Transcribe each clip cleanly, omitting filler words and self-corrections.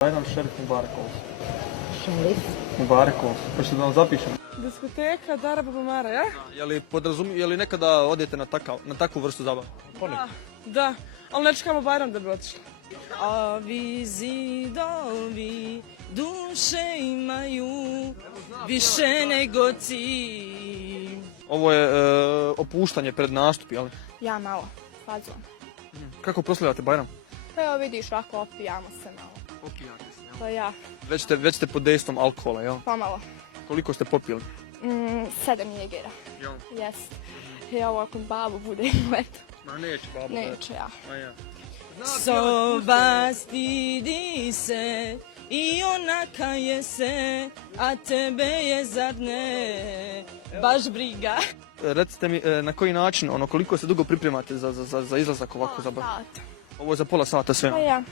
Bajram Šerif Mubarekov. Šerif? Mubarekov. Hoćete da vam zapišem? Diskoteka Dara Babamara, ja? Je li nekada odete na takvu vrstu zabave? Da, ali ne čekamo Bajram da bi otišli. Ovi zidovi duše imaju više nego ti. Ovo je opuštanje pred nastup, jel? Ja malo, fazom. Kako proslavljate Bajram? Pa evo vidiš, ovako opijamo se malo. Opijate se, jel? Pa ja, Već ste pod dejstvom alkohola, jel? pomalo. Koliko ste popili? 7 jegera, Jel? jest. I ovo ako babu bude eto. Ma neće, babo. Neću ja. Ja. Soba stidi se i ona kaje se, a tebe je zar ne baš briga. Recite mi na koji način, koliko se dugo pripremate za izlazak ovako za Bajram? Sat. Ovo je za pola sata sve. Pa ja,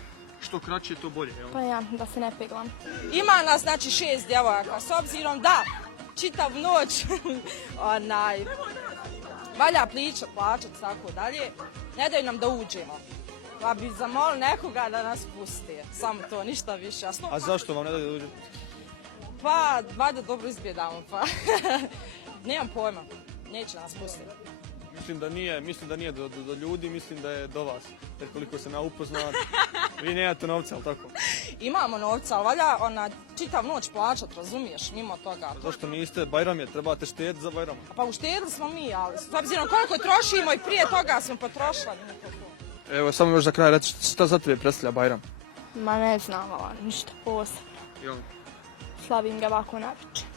Što kraće, to bolje, jel? pa ja, da se ne peglam. Ima nas znači 6 djevojaka, s obzirom da čitav noć valja plaćat tako dalje, ne daju nam da uđemo. Pa bi zamolili nekoga da nas pusti, samo to, ništa više. A zašto vam ne daju da uđete? Pa, valjda dobro izbjedamo, pa nemam pojma, neće nas pustiti. Mislim da nije do ljudi, mislim da je do vas. Jer koliko se upoznat, vi nemate novca, ali tako? Imamo novca, ali valja čitav noć plaćat, razumiješ, mimo toga. Zašto niste? Bajram je, trebate štediti za Bajram. Pa uštedili smo mi, ali s obzirom koliko trošimo i prije toga smo potrošili. Evo, samo još za kraj reći, šta za tebe predstavlja Bajram? Ma ne znam, ništa posebno. Jel? Slavim ga ovako napiče.